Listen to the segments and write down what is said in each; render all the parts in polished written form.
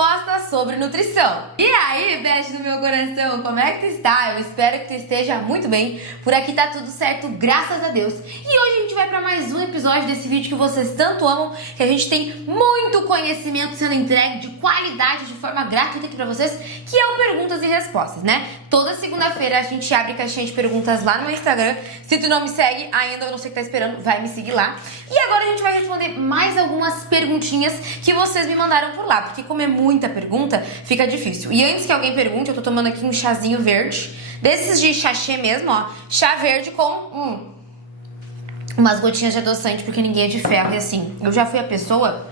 respostas sobre nutrição. E aí, best do meu coração, como é que tu está? Eu espero que tu esteja muito bem. Por aqui tá tudo certo, graças a Deus. E hoje a gente vai para mais um episódio desse vídeo que vocês tanto amam, que a gente tem muito conhecimento sendo entregue de qualidade, de forma gratuita aqui pra vocês, que é o Perguntas e Respostas, né? Toda segunda-feira a gente abre caixinha de perguntas lá no meu Instagram. Se tu não me segue ainda, eu não sei o que tá esperando, vai me seguir lá. E agora a gente vai responder mais algumas perguntinhas que vocês me mandaram por lá, porque como é muita pergunta, fica difícil. E antes que alguém pergunte, eu tô tomando aqui um chazinho verde, desses de sachê mesmo, ó, chá verde com umas gotinhas de adoçante, porque ninguém é de ferro. E assim, eu já fui a pessoa,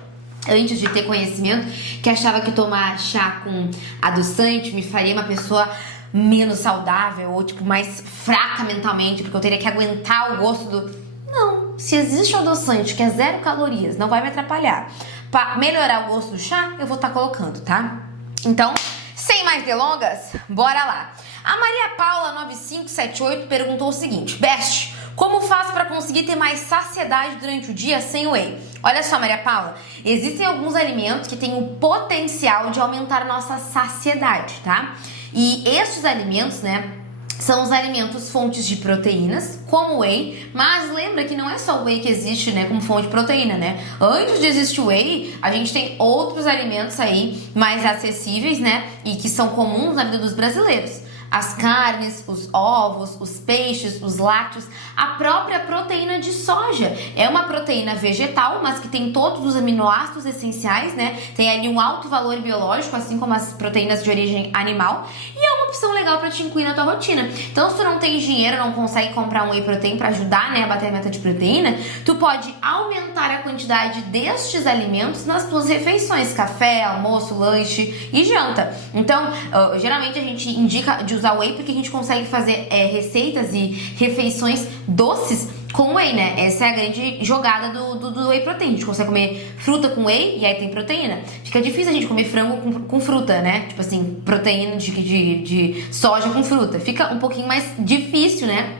antes de ter conhecimento, que achava que tomar chá com adoçante me faria uma pessoa menos saudável ou tipo mais fraca mentalmente, porque eu teria que aguentar o gosto do... Não, se existe um adoçante que é 0 calorias, não vai me atrapalhar, pra melhorar o gosto do chá, eu vou estar colocando, tá? Então, sem mais delongas, bora lá. A Maria Paula 9578 perguntou o seguinte: Best, como faço para conseguir ter mais saciedade durante o dia sem whey? Olha só, Maria Paula, existem alguns alimentos que têm o potencial de aumentar a nossa saciedade, tá? E estes alimentos, né, são os alimentos fontes de proteínas, como whey, mas lembra que não é só o whey que existe, né, como fonte de proteína, né? Antes de existir o whey, a gente tem outros alimentos aí mais acessíveis, né, e que são comuns na vida dos brasileiros. As carnes, os ovos, os peixes, os lácteos, a própria proteína de soja. É uma proteína vegetal, mas que tem todos os aminoácidos essenciais, né? Tem ali um alto valor biológico, assim como as proteínas de origem animal. E é uma opção legal pra te incluir na tua rotina. Então, se tu não tem dinheiro, não consegue comprar um whey protein pra ajudar, né, a bater a meta de proteína, tu pode aumentar a quantidade destes alimentos nas tuas refeições. Café, almoço, lanche e janta. Então, geralmente a gente indica de usar whey porque a gente consegue fazer receitas e refeições doces com whey, né? Essa é a grande jogada do whey protein. A gente consegue comer fruta com whey e aí tem proteína. Fica difícil a gente comer frango com fruta, né? Tipo assim, proteína de soja com fruta. Fica um pouquinho mais difícil, né?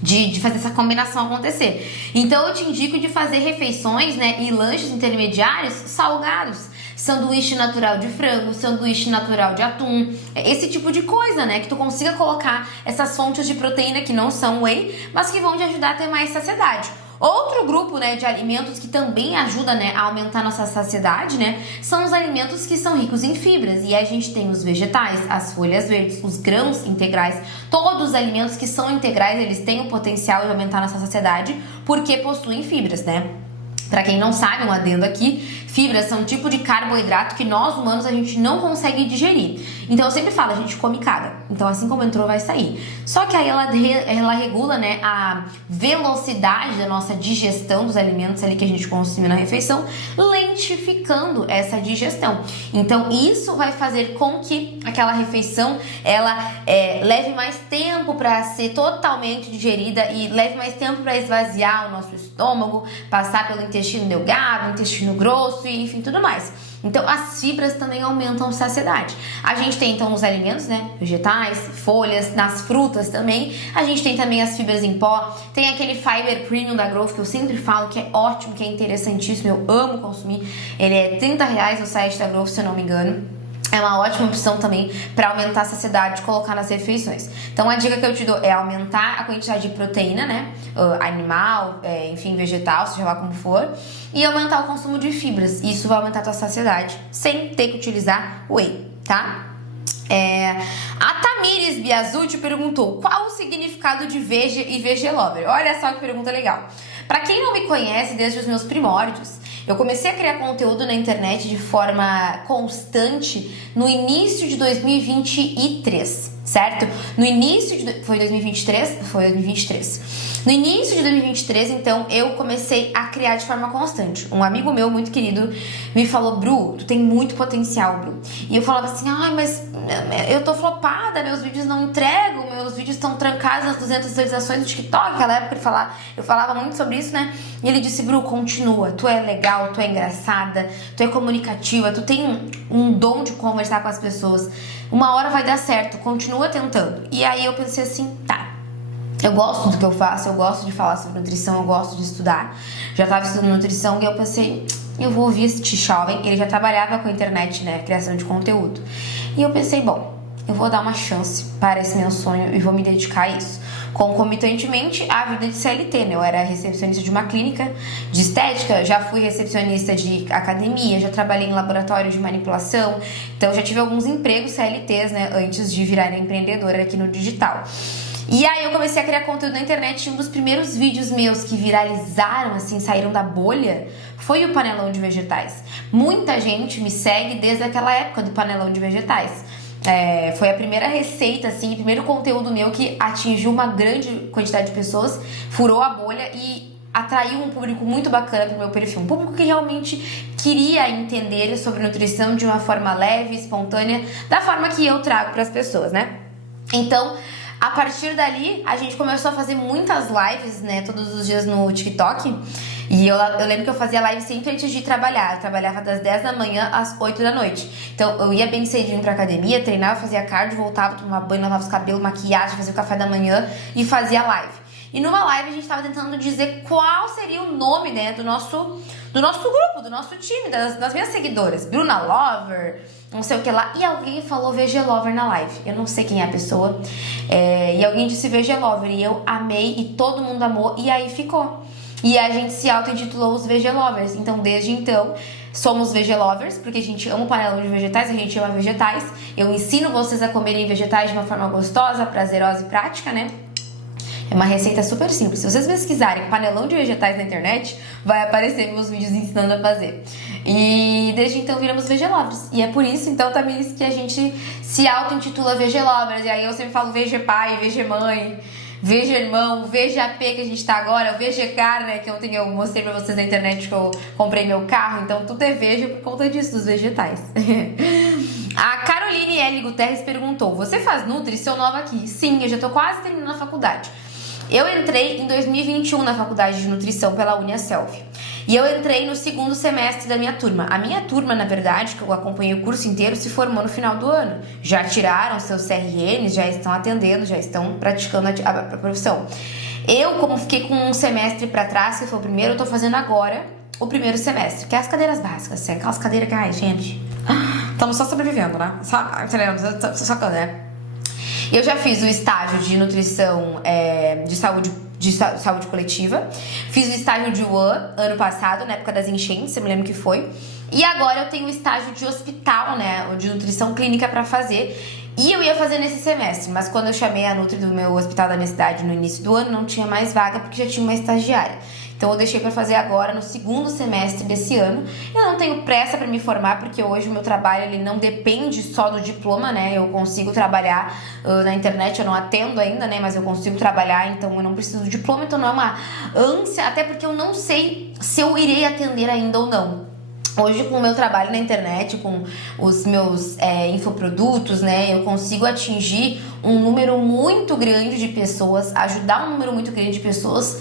De fazer essa combinação acontecer. Então eu te indico de fazer refeições, né, e lanches intermediários salgados. Sanduíche natural de frango, sanduíche natural de atum, esse tipo de coisa, né, que tu consiga colocar essas fontes de proteína que não são whey, mas que vão te ajudar a ter mais saciedade. Outro grupo, né, de alimentos que também ajuda, né, a aumentar a nossa saciedade, né, são os alimentos que são ricos em fibras. E a gente tem os vegetais, as folhas verdes, os grãos integrais. Todos os alimentos que são integrais, eles têm o potencial de aumentar a nossa saciedade porque possuem fibras, né? Pra quem não sabe, um adendo aqui, fibras são um tipo de carboidrato que nós humanos a gente não consegue digerir. Então eu sempre falo, a gente come cada. Então assim como entrou, vai sair. Só que aí ela regula, né, a velocidade da nossa digestão dos alimentos ali que a gente consome na refeição, lentificando essa digestão. Então isso vai fazer com que aquela refeição, ela leve mais tempo para ser totalmente digerida e leve mais tempo para esvaziar o nosso estômago, passar pelo intestino delgado, intestino grosso e enfim, tudo mais. Então, as fibras também aumentam a saciedade. A gente tem, então, os alimentos, né? Vegetais, folhas, nas frutas também. A gente tem também as fibras em pó. Tem aquele Fiber Premium da Growth que eu sempre falo que é ótimo, que é interessantíssimo. Eu amo consumir. Ele é R$30 no site da Growth, se eu não me engano. É uma ótima opção também para aumentar a saciedade e colocar nas refeições. Então a dica que eu te dou é aumentar a quantidade de proteína, né? Animal, enfim, vegetal, seja lá como for. E aumentar o consumo de fibras. Isso vai aumentar a tua saciedade sem ter que utilizar whey, tá? A Tamires Biazuti perguntou: qual o significado de Vege e Vegelover? Olha só que pergunta legal. Pra quem não me conhece desde os meus primórdios, eu comecei a criar conteúdo na internet de forma constante no início de 2023, certo? No início de... Foi 2023? Foi 2023. No início de 2023, então, eu comecei a criar de forma constante. Um amigo meu muito querido me falou: Bru, tu tem muito potencial, Bru. E eu falava assim: ai, mas eu tô flopada, meus vídeos não entregam, meus vídeos estão trancados nas 200 visualizações do TikTok. Naquela época eu falava muito sobre isso, né? E ele disse: Bru, continua, tu é legal, tu é engraçada, tu é comunicativa, tu tem um dom de conversar com as pessoas. Uma hora vai dar certo, continua tentando. E aí eu pensei assim, tá. Eu gosto do que eu faço, eu gosto de falar sobre nutrição, eu gosto de estudar. Já tava estudando nutrição e eu pensei, eu vou ouvir este jovem. Ele já trabalhava com a internet, né, criação de conteúdo. E eu pensei, bom, eu vou dar uma chance para esse meu sonho e vou me dedicar a isso. Concomitantemente à vida de CLT, né? Eu era recepcionista de uma clínica de estética, já fui recepcionista de academia, já trabalhei em laboratório de manipulação, então já tive alguns empregos CLTs, né, antes de virar empreendedora aqui no digital. E aí eu comecei a criar conteúdo na internet e um dos primeiros vídeos meus que viralizaram, assim, saíram da bolha, foi o panelão de vegetais. Muita gente me segue desde aquela época do panelão de vegetais. Foi a primeira receita, assim, o primeiro conteúdo meu que atingiu uma grande quantidade de pessoas, furou a bolha e atraiu um público muito bacana pro meu perfil. Um público que realmente queria entender sobre nutrição de uma forma leve, espontânea, da forma que eu trago para as pessoas, né? Então, a partir dali, a gente começou a fazer muitas lives, né, todos os dias no TikTok. E eu lembro que eu fazia live sempre antes de trabalhar. Eu trabalhava das 10 da manhã às 8 da noite. Então eu ia bem cedinho pra academia, treinava, fazia cardio, voltava, tomava banho, lavava os cabelos, maquiagem, fazia o café da manhã e fazia live. E numa live a gente tava tentando dizer qual seria o nome, né, do nosso grupo, do nosso time, das minhas seguidoras. Bruna Lover, não sei o que lá. E alguém falou VG Lover na live. Eu não sei quem é a pessoa. E alguém disse VG Lover. E eu amei e todo mundo amou. E aí ficou. E a gente se auto-intitulou os VG Lovers. Então, desde então, somos VG Lovers, porque a gente ama o panelão de vegetais, a gente ama vegetais. Eu ensino vocês a comerem vegetais de uma forma gostosa, prazerosa e prática, né? É uma receita super simples. Se vocês pesquisarem panelão de vegetais na internet, vai aparecer meus vídeos ensinando a fazer. E desde então viramos VG Lovers. E é por isso, então, também que a gente se auto-intitula VG Lovers. E aí eu sempre falo VG Pai, VG Mãe, VG Irmão, VGAP que a gente tá agora, o VG Car, né, que ontem eu mostrei pra vocês na internet que eu comprei meu carro, então tudo é vejo por conta disso, dos vegetais. A Caroline L. Guterres perguntou, você faz Nutri? Sou nova aqui. Sim, eu já tô quase terminando a faculdade. Eu entrei em 2021 na faculdade de nutrição pela Uniaselv. E eu entrei no segundo semestre da minha turma. A minha turma, na verdade, que eu acompanhei o curso inteiro, se formou no final do ano. Já tiraram seus CRNs, já estão atendendo, já estão praticando a profissão. Eu, como fiquei com um semestre pra trás, que foi o primeiro, eu tô fazendo agora o primeiro semestre, que é as cadeiras básicas, assim, aquelas cadeiras que, ai, gente, estamos só sobrevivendo, né? Só, né? Eu já fiz o estágio de nutrição de saúde coletiva. Fiz o estágio de UAN ano passado, na época das enchentes, eu me lembro que foi. E agora eu tenho o estágio de hospital, né, de nutrição clínica pra fazer. E eu ia fazer nesse semestre, mas quando eu chamei a Nutri do meu hospital da minha cidade no início do ano, não tinha mais vaga porque já tinha uma estagiária. Então eu deixei pra fazer agora no segundo semestre desse ano. Eu não tenho pressa pra me formar porque hoje o meu trabalho ele não depende só do diploma, né? Eu consigo trabalhar na internet, eu não atendo ainda, né? Mas eu consigo trabalhar, então eu não preciso do diploma, então não é uma ânsia, até porque eu não sei se eu irei atender ainda ou não. Hoje, com o meu trabalho na internet, com os meus infoprodutos, né, eu consigo atingir um número muito grande de pessoas, ajudar um número muito grande de pessoas,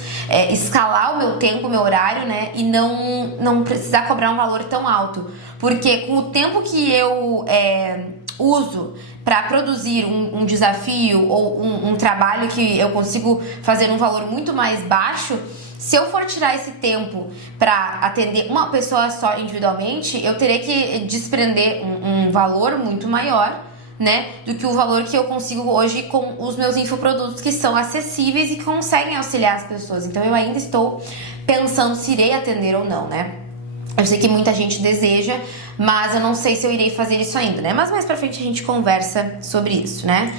escalar o meu tempo, o meu horário, né, e não precisar cobrar um valor tão alto. Porque com o tempo que eu uso para produzir um desafio ou um trabalho que eu consigo fazer um valor muito mais baixo, se eu for tirar esse tempo para atender uma pessoa só individualmente, eu terei que desprender um valor muito maior, né, do que o valor que eu consigo hoje com os meus infoprodutos que são acessíveis e que conseguem auxiliar as pessoas. Então eu ainda estou pensando se irei atender ou não, né? Eu sei que muita gente deseja, mas eu não sei se eu irei fazer isso ainda, né? Mas mais pra frente a gente conversa sobre isso, né?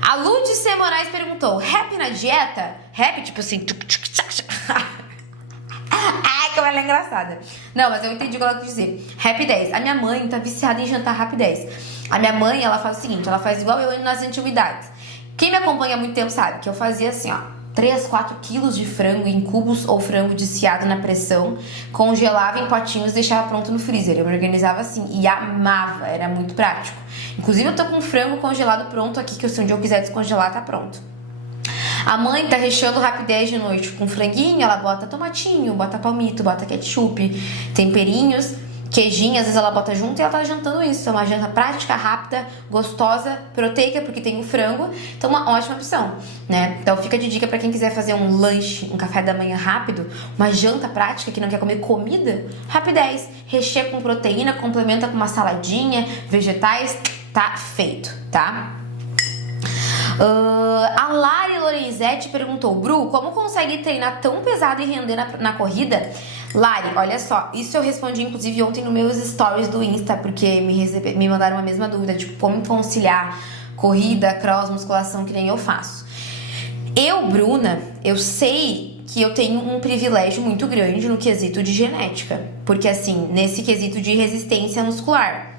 A Lud C. Moraes perguntou, rap na dieta? Rap, tipo assim... Ai, como ela é engraçada. Não, mas eu entendi o que ela quis dizer. Rap 10. A minha mãe tá viciada em jantar Rap 10. A minha mãe, ela faz o seguinte, ela faz igual eu nas antiguidades. Quem me acompanha há muito tempo sabe que eu fazia assim, ó, 3, 4 quilos de frango em cubos ou frango desfiado na pressão, congelava em potinhos e deixava pronto no freezer. Eu me organizava assim e amava, era muito prático. Inclusive eu tô com frango congelado pronto aqui, que se um dia eu quiser descongelar, tá pronto. A mãe tá recheando rapidez de noite com franguinho, ela bota tomatinho, bota palmito, bota ketchup, temperinhos, queijinho, às vezes ela bota junto e ela tá jantando isso. É uma janta prática, rápida, gostosa, proteica, porque tem o frango. Então, uma ótima opção, né? Então, fica de dica pra quem quiser fazer um lanche, um café da manhã rápido, uma janta prática, que não quer comer comida, rapidez. Recheia com proteína, complementa com uma saladinha, vegetais, tá feito, tá? A Lari Lorenzetti perguntou: Bru, como consegue treinar tão pesado e render na corrida? Lari, olha só, isso eu respondi inclusive ontem nos meus stories do Insta, porque me mandaram a mesma dúvida, tipo, como conciliar corrida, cross, musculação, que nem eu faço. Eu, Bruna, eu sei que eu tenho um privilégio muito grande no quesito de genética, porque assim, nesse quesito de resistência muscular,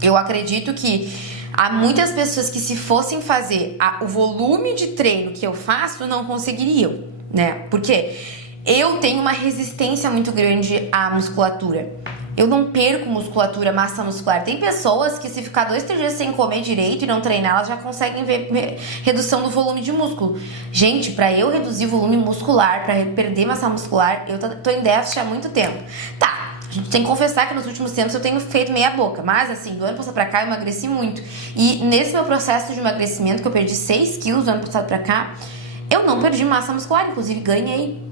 eu acredito que há muitas pessoas que, se fossem fazer o volume de treino que eu faço, não conseguiriam, né? Porque eu tenho uma resistência muito grande à musculatura. Eu não perco musculatura, massa muscular. Tem pessoas que, se ficar 2, 3 dias sem comer direito e não treinar, elas já conseguem ver redução do volume de músculo. Gente, pra eu reduzir volume muscular, pra perder massa muscular, eu tô em déficit há muito tempo. Tá, a gente tem que confessar que nos últimos tempos eu tenho feito meia boca. Mas assim, do ano passado pra cá eu emagreci muito. E nesse meu processo de emagrecimento, que eu perdi 6 quilos do ano passado pra cá, eu não perdi massa muscular, inclusive ganhei.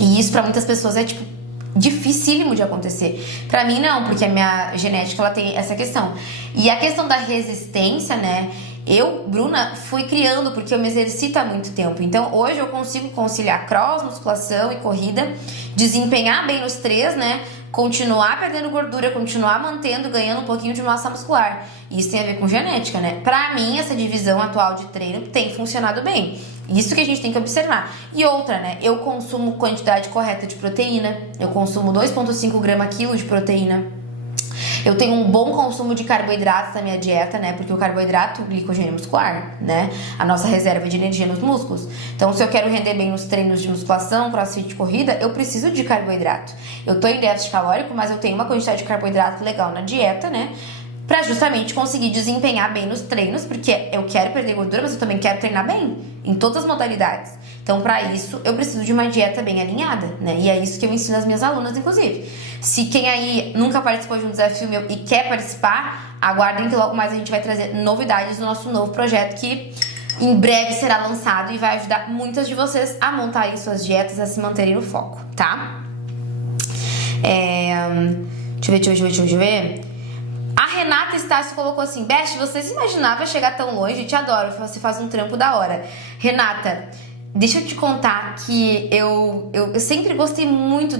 E isso pra muitas pessoas é tipo dificílimo de acontecer. Pra mim não, porque a minha genética ela tem essa questão. E a questão da resistência, né? Eu, Bruna, fui criando porque eu me exercito há muito tempo. Então hoje eu consigo conciliar cross, musculação e corrida, desempenhar bem nos 3, né? Continuar perdendo gordura, continuar mantendo, ganhando um pouquinho de massa muscular. E isso tem a ver com genética, né? Pra mim, essa divisão atual de treino tem funcionado bem. Isso que a gente tem que observar. E outra, né? Eu consumo quantidade correta de proteína. Eu consumo 2,5 gramas quilo de proteína. Eu tenho um bom consumo de carboidratos na minha dieta, né? Porque o carboidrato, glicogênio muscular, né? A nossa reserva de energia nos músculos. Então, se eu quero render bem nos treinos de musculação, crossfit de corrida, eu preciso de carboidrato. Eu tô em déficit calórico, mas eu tenho uma quantidade de carboidrato legal na dieta, né? Pra justamente conseguir desempenhar bem nos treinos, porque eu quero perder gordura, mas eu também quero treinar bem, em todas as modalidades. Então, pra isso, eu preciso de uma dieta bem alinhada, né? E é isso que eu ensino às minhas alunas, inclusive. Se quem aí nunca participou de um desafio meu e quer participar, aguardem que logo mais a gente vai trazer novidades do nosso novo projeto, que em breve será lançado e vai ajudar muitas de vocês a montarem suas dietas, a se manterem no foco, tá? Deixa eu ver. A Renata Estácio colocou assim: Beth, você se imaginava chegar tão longe? Te adoro, você faz um trampo da hora. Renata, deixa eu te contar que eu sempre gostei muito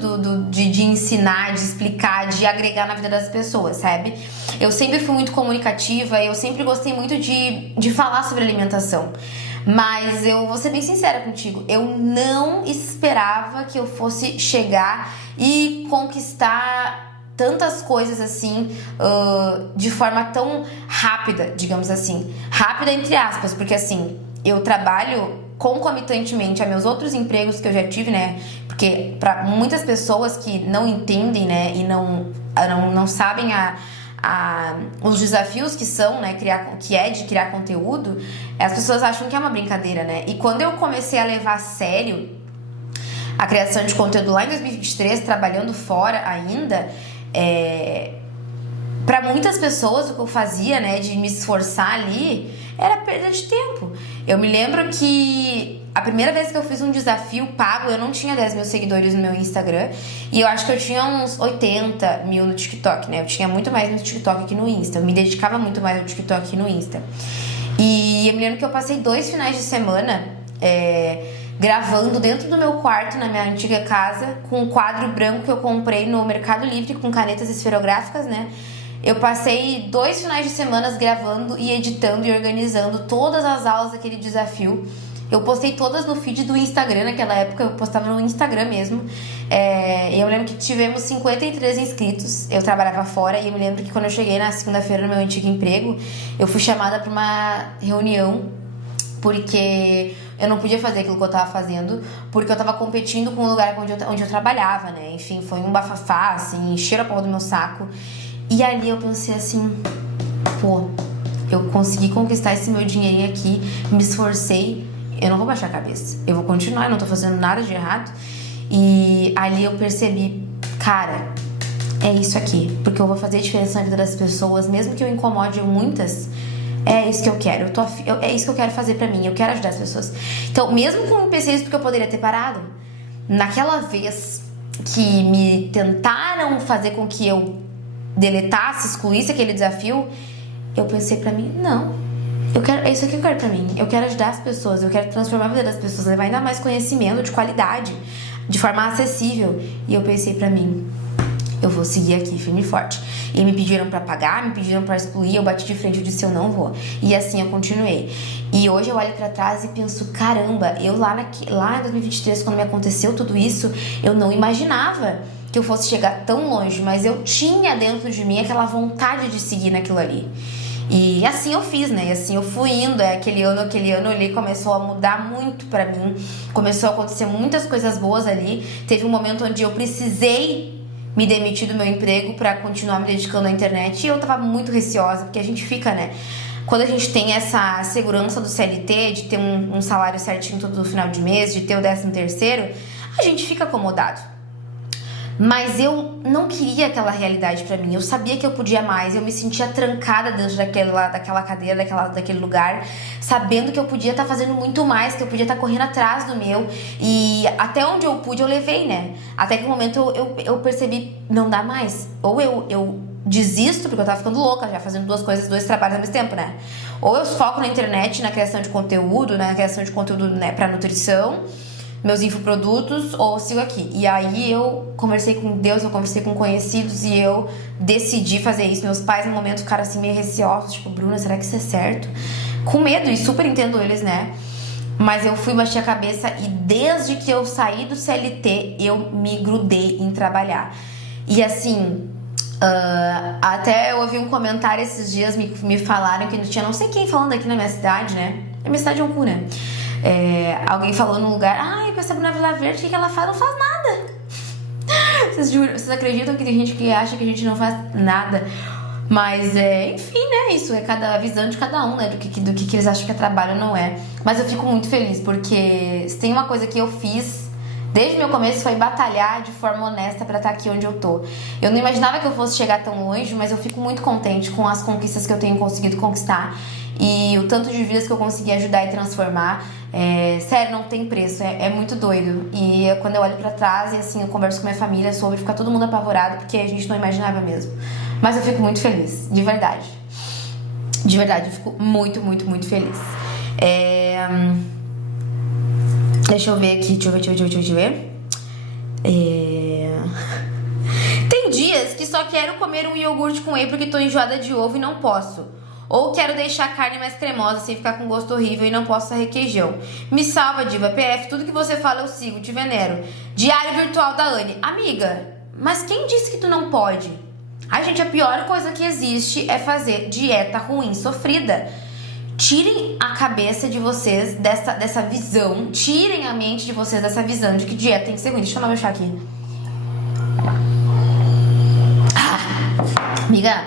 de ensinar, de explicar, de agregar na vida das pessoas, sabe? Eu sempre fui muito comunicativa, eu sempre gostei muito de falar sobre alimentação. Mas eu vou ser bem sincera contigo, eu não esperava que eu fosse chegar e conquistar tantas coisas assim, de forma tão rápida, digamos assim. Rápida entre aspas, porque assim, eu trabalho concomitantemente a meus outros empregos que eu já tive, né? Porque para muitas pessoas que não entendem, né, e não sabem os desafios que são, né, de criar conteúdo, as pessoas acham que é uma brincadeira, né? E quando eu comecei a levar a sério a criação de conteúdo lá em 2023, trabalhando fora ainda, para muitas pessoas o que eu fazia, né, de me esforçar ali, era perda de tempo. Eu me lembro que a primeira vez que eu fiz um desafio pago, eu não tinha 10 mil seguidores no meu Instagram, e eu acho que eu tinha uns 80 mil no TikTok, né? Eu tinha muito mais no TikTok que no Insta, eu me dedicava muito mais ao TikTok que no Insta. E eu me lembro que eu passei 2 finais de semana gravando dentro do meu quarto, na minha antiga casa, com um quadro branco que eu comprei no Mercado Livre, com canetas esferográficas, né? Eu passei 2 finais de semana gravando e editando e organizando todas as aulas daquele desafio. Eu postei todas no feed do Instagram, naquela época eu postava no Instagram mesmo. Eu lembro que tivemos 53 inscritos, eu trabalhava fora, e eu me lembro que quando eu cheguei na segunda-feira no meu antigo emprego, eu fui chamada para uma reunião, porque eu não podia fazer aquilo que eu tava fazendo, porque eu tava competindo com o lugar onde eu trabalhava, né? Enfim, foi um bafafá, assim, encheram a porra do meu saco. E ali eu pensei assim, pô, eu consegui conquistar esse meu dinheirinho aqui, me esforcei, eu não vou baixar a cabeça, eu vou continuar, eu não tô fazendo nada de errado. E ali eu percebi, cara, é isso aqui, porque eu vou fazer diferença na vida das pessoas, mesmo que eu incomode muitas. É isso que eu quero, é isso que eu quero fazer pra mim, eu quero ajudar as pessoas. Então, mesmo com empecilhos, porque eu poderia ter parado, naquela vez que me tentaram fazer com que eu deletasse, excluísse aquele desafio, eu pensei pra mim, não, é isso aqui que eu quero pra mim. Eu quero ajudar as pessoas, eu quero transformar a vida das pessoas, levar ainda mais conhecimento de qualidade, de forma acessível. E eu pensei pra mim, eu vou seguir aqui firme e forte. E me pediram pra pagar, me pediram pra excluir, eu bati de frente, eu disse eu não vou. E assim eu continuei. E hoje eu olho pra trás e penso, caramba, eu lá em 2023, quando me aconteceu tudo isso, eu não imaginava que eu fosse chegar tão longe, mas eu tinha dentro de mim aquela vontade de seguir naquilo ali. E assim eu fiz, né? E assim eu fui indo. Aquele ano ali começou a mudar muito pra mim. Começou a acontecer muitas coisas boas ali. Teve um momento onde eu precisei me demitir do meu emprego pra continuar me dedicando à internet. E eu tava muito receosa, porque a gente fica, né? Quando a gente tem essa segurança do CLT, de ter um salário certinho todo final de mês, de ter o 13º, a gente fica acomodado. Mas eu não queria aquela realidade pra mim. Eu sabia que eu podia mais. Eu me sentia trancada dentro daquela cadeira, daquele lugar, sabendo que eu podia estar fazendo muito mais, que eu podia estar correndo atrás do meu. E até onde eu pude, eu levei, né? Até que no momento eu percebi, não dá mais. Ou eu desisto, porque eu tava ficando louca já, fazendo 2 coisas, 2 trabalhos ao mesmo tempo, né? Ou eu foco na internet, na criação de conteúdo, né? Né, pra nutrição, meus infoprodutos, ou sigo aqui. E aí eu conversei com Deus, eu conversei com conhecidos e eu decidi fazer isso. Meus pais no momento ficaram assim meio receosos, tipo, Bruna, será que isso é certo? Com medo, e super entendo eles, né? Mas eu fui baixar a cabeça e desde que eu saí do CLT, eu me grudei em trabalhar. E assim, até eu ouvi um comentário esses dias, me falaram que não tinha não sei quem falando aqui na minha cidade, né? A minha cidade é um cu, né? Alguém falou num lugar, ai, essa Bruna Vila Verde, o que ela faz? Não faz nada. Vocês acreditam que tem gente que acha que a gente não faz nada? Mas, enfim, né? Isso é cada visão de cada um, né? Do que eles acham que é trabalho ou não é. Mas eu fico muito feliz, porque se tem uma coisa que eu fiz desde o meu começo foi batalhar de forma honesta pra estar aqui onde eu tô. Eu não imaginava que eu fosse chegar tão longe, mas eu fico muito contente com as conquistas que eu tenho conseguido conquistar e o tanto de vidas que eu consegui ajudar e transformar. Sério, não tem preço, é muito doido. E quando eu olho pra trás e assim, eu converso com minha família sobre, fica todo mundo apavorado, porque a gente não imaginava mesmo. Mas eu fico muito feliz, de verdade. De verdade, eu fico muito, muito, muito feliz. Deixa eu ver aqui, deixa eu ver. Tem dias que só quero comer um iogurte com whey porque tô enjoada de ovo e não posso. Ou quero deixar a carne mais cremosa sem ficar com gosto horrível e não posso requeijão. Me salva, diva. PF, tudo que você fala eu sigo, te venero. Diário virtual da Anne. Amiga, mas quem disse que tu não pode? Ai, gente, a pior coisa que existe é fazer dieta ruim, sofrida. Tirem a cabeça de vocês dessa visão. Tirem a mente de vocês dessa visão de que dieta tem que ser ruim. Deixa eu tomar meu chá aqui. Amiga,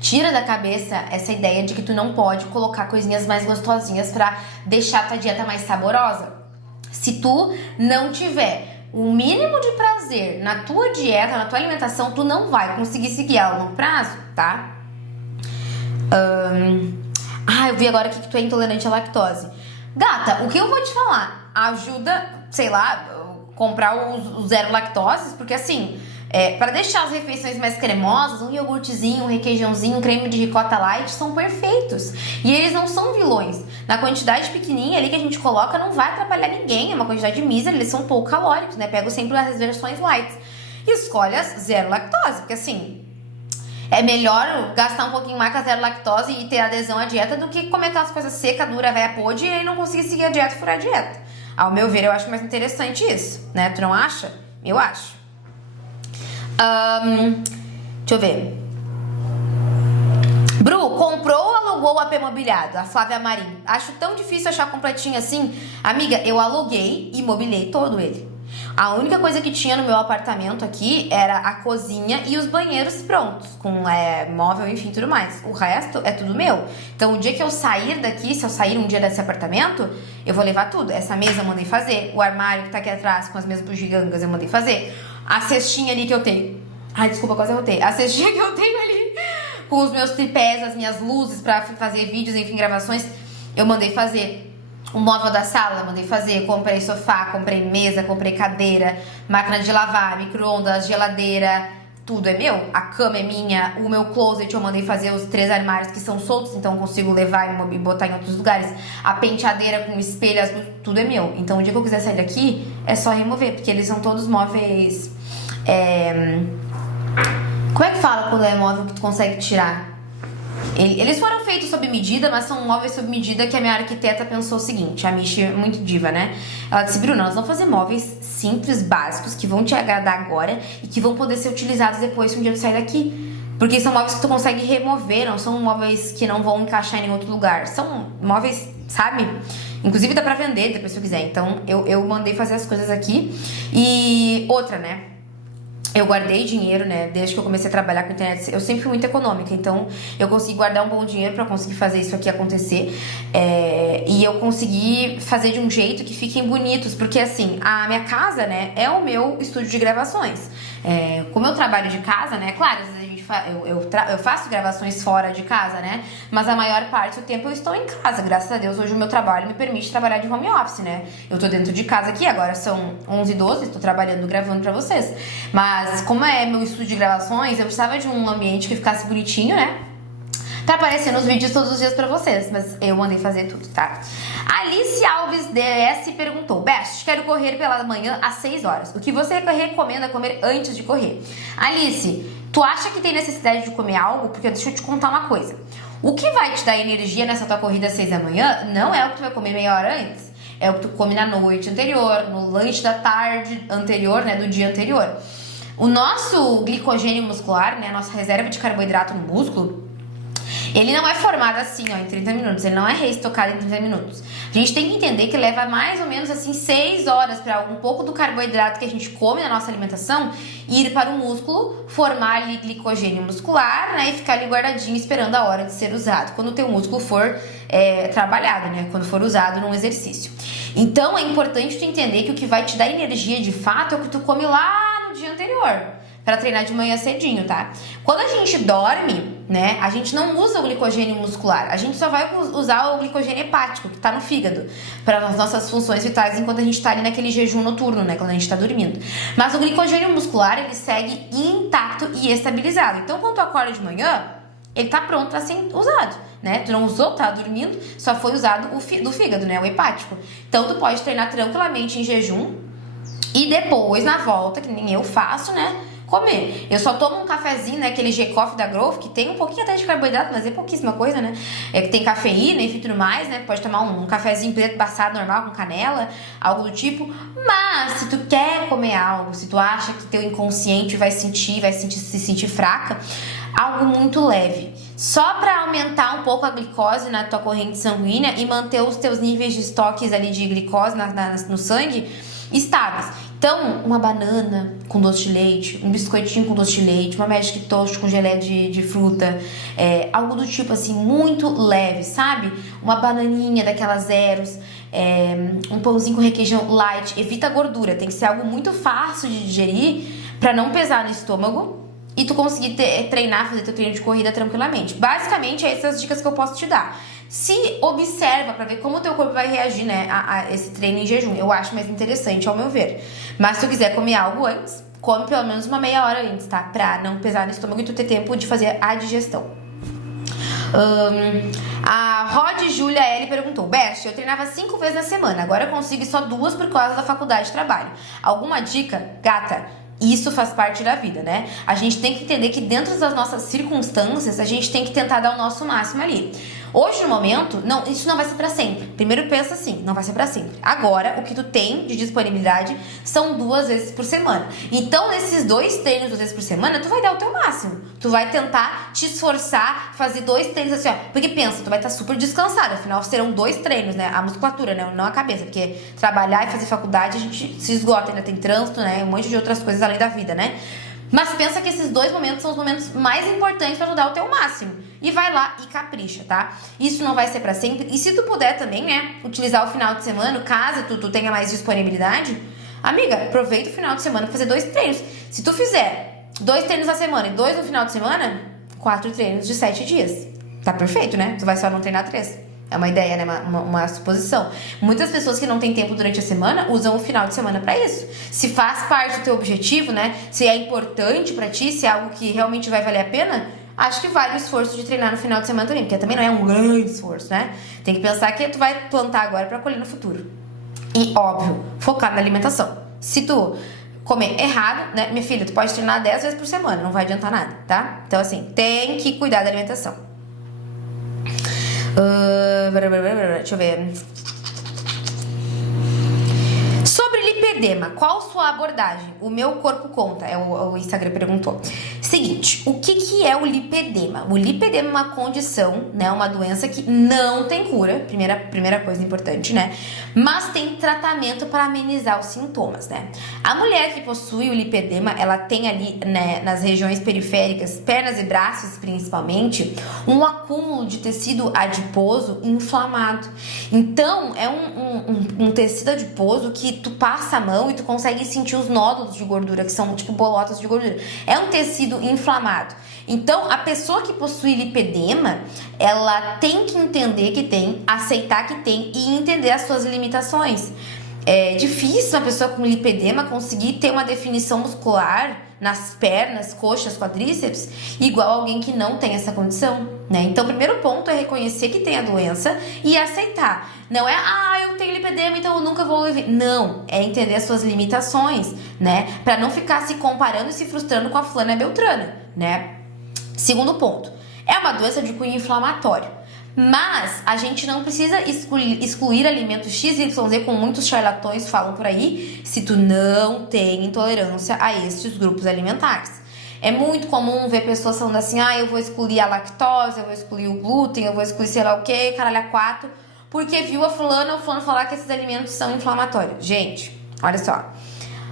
tira da cabeça essa ideia de que tu não pode colocar coisinhas mais gostosinhas pra deixar a tua dieta mais saborosa. Se tu não tiver o mínimo de prazer na tua dieta, na tua alimentação, tu não vai conseguir seguir ela a longo prazo, tá? Eu vi agora aqui que tu é intolerante à lactose. Gata, o que eu vou te falar? Ajuda, sei lá, comprar o zero lactose, porque assim, para deixar as refeições mais cremosas, um iogurtezinho, um requeijãozinho, um creme de ricota light são perfeitos. E eles não são vilões. Na quantidade pequenininha ali que a gente coloca, não vai atrapalhar ninguém. É uma quantidade mísera, eles são pouco calóricos, né? Pego sempre as versões light. E escolhe as zero lactose, porque assim, é melhor gastar um pouquinho mais com a zero lactose e ter adesão à dieta do que comer aquelas coisas secas, dura, velha, podre e aí não conseguir seguir a dieta e furar a dieta. Ao meu ver, eu acho mais interessante isso, né? Tu não acha? Eu acho. Deixa eu ver. Bru, comprou ou alugou o AP mobiliado? A Flávia Marim. Acho tão difícil achar completinho assim. Amiga, eu aluguei e mobilei todo ele. A única coisa que tinha no meu apartamento aqui era a cozinha e os banheiros prontos, com móvel, enfim, tudo mais. O resto é tudo meu. Então, o dia que eu sair daqui, se eu sair um dia desse apartamento, eu vou levar tudo. Essa mesa eu mandei fazer, o armário que tá aqui atrás com as mesmas bugigangas eu mandei fazer, a cestinha ali que eu tenho Ai, desculpa, quase arrotei. A cestinha que eu tenho ali com os meus tripés, as minhas luzes pra fazer vídeos, enfim, gravações, eu mandei fazer. O móvel da sala, mandei fazer. Comprei sofá, comprei mesa, comprei cadeira, máquina de lavar, micro-ondas, geladeira, tudo é meu. A cama é minha, o meu closet eu mandei fazer os 3 armários que são soltos, então eu consigo levar e botar em outros lugares. A penteadeira com espelhos, tudo é meu. Então o dia que eu quiser sair daqui, é só remover, porque eles são todos móveis... Como é que fala quando é móvel que tu consegue tirar? Eles foram feitos sob medida, mas são móveis sob medida que a minha arquiteta pensou o seguinte, a Michi é muito diva, né? Ela disse, Bruna, nós vamos fazer móveis simples, básicos, que vão te agradar agora e que vão poder ser utilizados depois se um dia tu sair daqui. Porque são móveis que tu consegue remover, não são móveis que não vão encaixar em nenhum outro lugar. São móveis, sabe? Inclusive dá pra vender depois se eu quiser. Então eu mandei fazer as coisas aqui. E outra, né? Eu guardei dinheiro, né, desde que eu comecei a trabalhar com internet, eu sempre fui muito econômica, então eu consegui guardar um bom dinheiro pra conseguir fazer isso aqui acontecer, e eu consegui fazer de um jeito que fiquem bonitos, porque assim, a minha casa, né, é o meu estúdio de gravações. Como eu trabalho de casa, né, claro, às vezes a gente eu faço gravações fora de casa, né, mas a maior parte do tempo eu estou em casa, graças a Deus, hoje o meu trabalho me permite trabalhar de home office, né, eu tô dentro de casa aqui, agora são 11h12, estou trabalhando, gravando pra vocês, mas como é meu estúdio de gravações, eu precisava de um ambiente que ficasse bonitinho, né? Pra aparecer nos vídeos todos os dias pra vocês. Mas eu mandei fazer tudo, tá? Alice Alves DS perguntou: Best, quero correr pela manhã às 6 horas. O que você recomenda comer antes de correr? Alice, tu acha que tem necessidade de comer algo? Porque deixa eu te contar uma coisa. O que vai te dar energia nessa tua corrida às 6 da manhã não é o que tu vai comer meia hora antes. É o que tu come na noite anterior, no lanche da tarde anterior, né? Do dia anterior. O nosso glicogênio muscular, né, a nossa reserva de carboidrato no músculo, ele não é formado assim, ó, em 30 minutos, ele não é reestocado em 30 minutos. A gente tem que entender que leva mais ou menos assim 6 horas para um pouco do carboidrato que a gente come na nossa alimentação ir para o músculo, formar ali glicogênio muscular, né, e ficar ali guardadinho esperando a hora de ser usado, quando o teu músculo for trabalhado, né, quando for usado num exercício. Então é importante tu entender que o que vai te dar energia de fato é o que tu come lá dia anterior, para treinar de manhã cedinho, tá? Quando a gente dorme, né, a gente não usa o glicogênio muscular, a gente só vai usar o glicogênio hepático, que tá no fígado, para as nossas funções vitais enquanto a gente tá ali naquele jejum noturno, né, quando a gente tá dormindo. Mas o glicogênio muscular, ele segue intacto e estabilizado. Então, quando tu acorda de manhã, ele tá pronto para ser usado, né? Tu não usou, tá dormindo, só foi usado do fígado, né, o hepático. Então, tu pode treinar tranquilamente em jejum, e depois, na volta, que nem eu faço, né, comer. Eu só tomo um cafezinho, né, aquele G-Coffee da Growth, que tem um pouquinho até de carboidrato, mas é pouquíssima coisa, né, que tem cafeína e tudo mais, né, pode tomar um cafezinho preto passado normal com canela, algo do tipo. Mas se tu quer comer algo, se tu acha que teu inconsciente vai se sentir fraca, algo muito leve, só para aumentar um pouco a glicose na tua corrente sanguínea e manter os teus níveis de estoques ali de glicose no sangue estáveis. Então, uma banana com doce de leite, um biscoitinho com doce de leite, uma Magic Toast com gelé de fruta, algo do tipo assim, muito leve, sabe? Uma bananinha daquelas zeros, um pãozinho com requeijão light. Evita a gordura, tem que ser algo muito fácil de digerir para não pesar no estômago e tu conseguir treinar, fazer teu treino de corrida tranquilamente. Basicamente, essas dicas que eu posso te dar. Se observa para ver como o teu corpo vai reagir, né, a esse treino em jejum. Eu acho mais interessante, ao meu ver. Mas se tu quiser comer algo antes, come pelo menos uma meia hora antes, tá? Pra não pesar no estômago e tu ter tempo de fazer a digestão. A Rod Júlia L perguntou: Best, eu treinava 5 vezes na semana, agora eu consigo só 2 por causa da faculdade de trabalho. Alguma dica? Gata, isso faz parte da vida, né? A gente tem que entender que dentro das nossas circunstâncias, a gente tem que tentar dar o nosso máximo ali. Hoje, no momento, isso não vai ser pra sempre. Primeiro pensa assim, não vai ser pra sempre. Agora, o que tu tem de disponibilidade são 2 vezes por semana. Então, nesses 2 treinos 2 vezes por semana, tu vai dar o teu máximo. Tu vai tentar te esforçar, fazer 2 treinos assim, ó. Porque pensa, tu vai estar super descansado. Afinal, serão 2 treinos, né? A musculatura, né? Não a cabeça. Porque trabalhar e fazer faculdade, a gente se esgota. Ainda tem trânsito, né? Um monte de outras coisas além da vida, né? Mas pensa que esses 2 momentos são os momentos mais importantes pra tu dar o teu máximo. E vai lá e capricha, tá? Isso não vai ser pra sempre. E se tu puder também, né, utilizar o final de semana, caso tu tenha mais disponibilidade, amiga, aproveita o final de semana pra fazer 2 treinos. Se tu fizer 2 treinos na semana e 2 no final de semana, 4 treinos de 7 dias. Tá perfeito, né? Tu vai só não treinar 3. É uma ideia, né? Uma suposição. Muitas pessoas que não têm tempo durante a semana usam o final de semana pra isso. Se faz parte do teu objetivo, né? Se é importante pra ti, se é algo que realmente vai valer a pena, acho que vale o esforço de treinar no final de semana também, porque também não é um grande esforço, né? Tem que pensar que tu vai plantar agora pra colher no futuro. E, óbvio, focar na alimentação. Se tu comer errado, né? Minha filha, tu pode treinar 10 vezes por semana, não vai adiantar nada, tá? Então, assim, tem que cuidar da alimentação. Deixa eu ver. Sobre lipedema, qual sua abordagem? O meu corpo conta, o Instagram perguntou. Seguinte, o que é o lipedema? O lipedema é uma condição, né, uma doença que não tem cura, primeira coisa importante, né? Mas tem tratamento para amenizar os sintomas, né? A mulher que possui o lipedema, ela tem ali, né, nas regiões periféricas, pernas e braços principalmente, um acúmulo de tecido adiposo inflamado. Então, é um tecido adiposo que tu passa a mão e tu consegue sentir os nódulos de gordura, que são tipo bolotas de gordura. É um tecido inflamado. Então, a pessoa que possui lipedema, ela tem que entender que tem, aceitar que tem e entender as suas limitações. É difícil uma pessoa com lipedema conseguir ter uma definição muscular nas pernas, coxas, quadríceps, igual alguém que não tem essa condição, né? Então, o primeiro ponto é reconhecer que tem a doença e aceitar. Não é, eu tenho lipedema, então eu nunca vou viver. Não, é entender as suas limitações, né? Pra não ficar se comparando e se frustrando com a fulana e beltrana, né? Segundo ponto, é uma doença de cunho inflamatório. Mas a gente não precisa excluir alimentos XYZ, como muitos charlatões falam por aí, se tu não tem intolerância a estes grupos alimentares. É muito comum ver pessoas falando assim, eu vou excluir a lactose, eu vou excluir o glúten, eu vou excluir sei lá o que, caralho a quatro, porque viu a fulana ou fulano falar que esses alimentos são inflamatórios. Gente, olha só,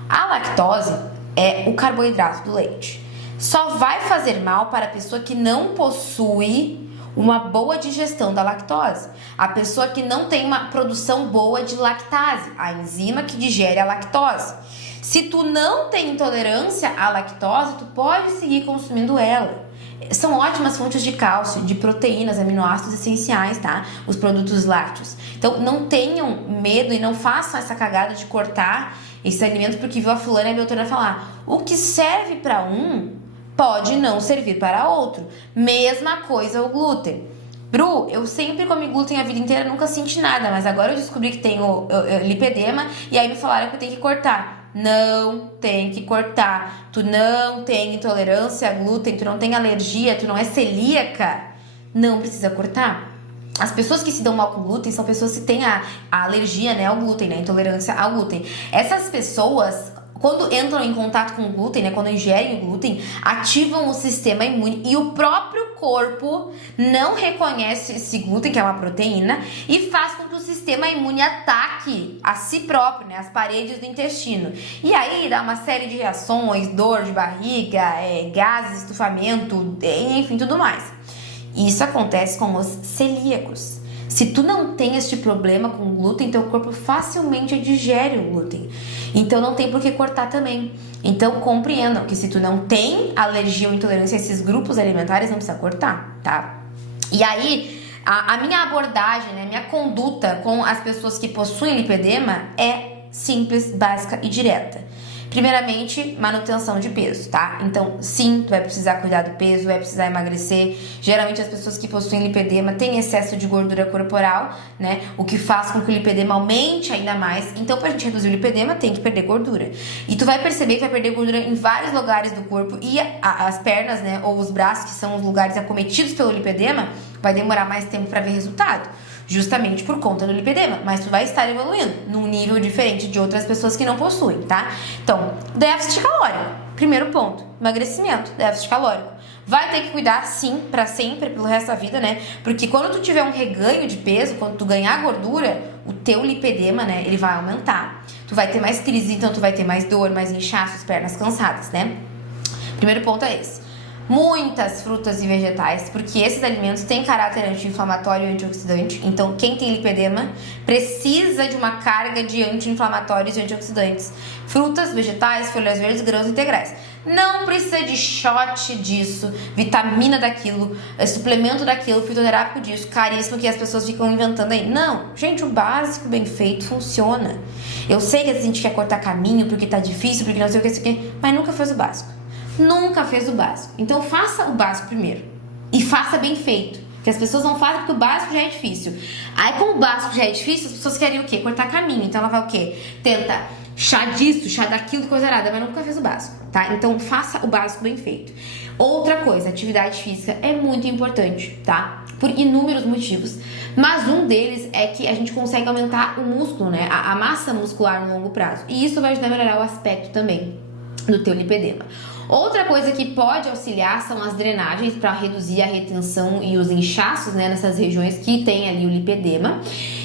a lactose é o carboidrato do leite. Só vai fazer mal para a pessoa que não possui uma boa digestão da lactose. A pessoa que não tem uma produção boa de lactase, a enzima que digere a lactose. Se tu não tem intolerância à lactose, tu pode seguir consumindo ela. São ótimas fontes de cálcio, de proteínas, aminoácidos essenciais, tá? Os produtos lácteos. Então, não tenham medo e não façam essa cagada de cortar esse alimento porque viu a fulana e a beltrana falar. O que serve para um pode não servir para outro. Mesma coisa o glúten. Bru, eu sempre comi glúten a vida inteira, nunca senti nada, mas agora eu descobri que tenho lipedema e aí me falaram que eu tenho que cortar. Não tem que cortar. Tu não tem intolerância a glúten, tu não tem alergia, tu não é celíaca, não precisa cortar. As pessoas que se dão mal com glúten são pessoas que têm a alergia, né, ao glúten, né, intolerância ao glúten. Essas pessoas, quando entram em contato com o glúten, né, quando ingerem o glúten, ativam o sistema imune e o próprio corpo não reconhece esse glúten, que é uma proteína, e faz com que o sistema imune ataque a si próprio, né, as paredes do intestino. E aí dá uma série de reações, dor de barriga, gases, estufamento, enfim, tudo mais. Isso acontece com os celíacos. Se tu não tem este problema com glúten, teu corpo facilmente digere o glúten. Então não tem por que cortar também. Então compreendam que se tu não tem alergia ou intolerância a esses grupos alimentares, não precisa cortar, tá? E aí, a minha abordagem, né, minha conduta com as pessoas que possuem lipedema é simples, básica e direta. Primeiramente, manutenção de peso, tá? Então, sim, tu vai precisar cuidar do peso, vai precisar emagrecer. Geralmente, as pessoas que possuem lipedema têm excesso de gordura corporal, né? O que faz com que o lipedema aumente ainda mais. Então, pra gente reduzir o lipedema, tem que perder gordura. E tu vai perceber que vai perder gordura em vários lugares do corpo. E as pernas, né, ou os braços, que são os lugares acometidos pelo lipedema, vai demorar mais tempo pra ver resultado. Justamente por conta do lipedema, mas tu vai estar evoluindo num nível diferente de outras pessoas que não possuem, tá? Então, déficit calórico, primeiro ponto, emagrecimento, déficit calórico. Vai ter que cuidar, sim, pra sempre, pelo resto da vida, né? Porque quando tu tiver um reganho de peso, quando tu ganhar gordura, o teu lipedema, né, ele vai aumentar. Tu vai ter mais crise, então tu vai ter mais dor, mais inchaço, pernas cansadas, né? Primeiro ponto é esse. muitas frutas e vegetais, porque esses alimentos têm caráter anti-inflamatório e antioxidante. Então, quem tem lipedema precisa de uma carga de anti-inflamatórios e antioxidantes. Frutas, vegetais, folhas verdes, grãos integrais. Não precisa de shot disso, vitamina daquilo, suplemento daquilo, fitoterápico disso, caríssimo que as pessoas ficam inventando aí. Não, gente, o básico bem feito funciona. Eu sei que a gente quer cortar caminho porque tá difícil, porque não sei o que, mas nunca fez o básico. Nunca fez o básico. Então faça o básico primeiro. E faça bem feito. Porque as pessoas não fazem porque o básico já é difícil. Aí como o básico já é difícil, as pessoas querem o quê? Cortar caminho. Então ela vai o quê? Tenta chá disso, chá daquilo, coisa errada, mas nunca fez o básico, tá? Então faça o básico bem feito. Outra coisa, atividade física é muito importante, tá? Por inúmeros motivos. Mas um deles é que a gente consegue aumentar o músculo, né? A massa muscular no longo prazo. E isso vai ajudar a melhorar o aspecto também do teu lipedema. Outra coisa que pode auxiliar são as drenagens para reduzir a retenção e os inchaços, né, nessas regiões que tem ali o lipedema.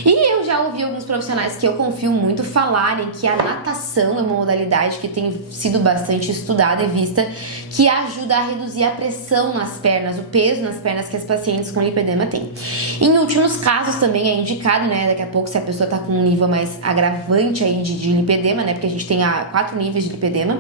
E eu já ouvi alguns profissionais que eu confio muito falarem que a natação é uma modalidade que tem sido bastante estudada e vista, que ajuda a reduzir a pressão nas pernas, o peso nas pernas que as pacientes com lipedema têm. Em últimos casos também é indicado, né, daqui a pouco se a pessoa está com um nível mais agravante aí de lipedema, né, porque a gente tem 4 níveis de lipedema,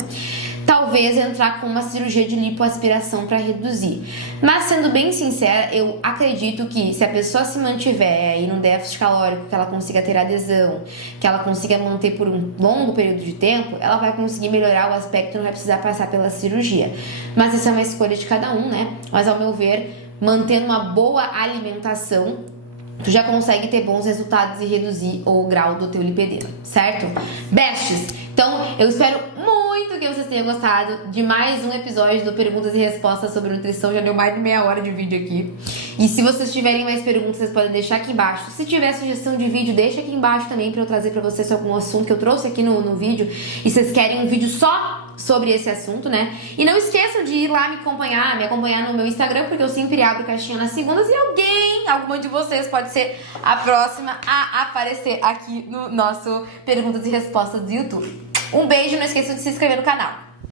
talvez entrar com uma cirurgia de lipoaspiração para reduzir. Mas sendo bem sincera, eu acredito que se a pessoa se mantiver aí num déficit calórico, que ela consiga ter adesão, que ela consiga manter por um longo período de tempo, ela vai conseguir melhorar o aspecto e não vai precisar passar pela cirurgia. Mas essa é uma escolha de cada um, né? Mas ao meu ver, mantendo uma boa alimentação, tu já consegue ter bons resultados e reduzir o grau do teu lipedema, certo? Bestes! Então, eu espero muito que vocês tenham gostado de mais um episódio do Perguntas e Respostas sobre Nutrição. Já deu mais de meia hora de vídeo aqui. E se vocês tiverem mais perguntas, vocês podem deixar aqui embaixo. Se tiver sugestão de vídeo, deixa aqui embaixo também pra eu trazer pra vocês algum assunto que eu trouxe aqui no vídeo. E vocês querem um vídeo só sobre esse assunto, né? E não esqueçam de ir lá me acompanhar no meu Instagram, porque eu sempre abro caixinha nas segundas e alguma de vocês pode ser a próxima a aparecer aqui no nosso Perguntas e Respostas do YouTube. Um beijo, não esqueçam de se inscrever no canal.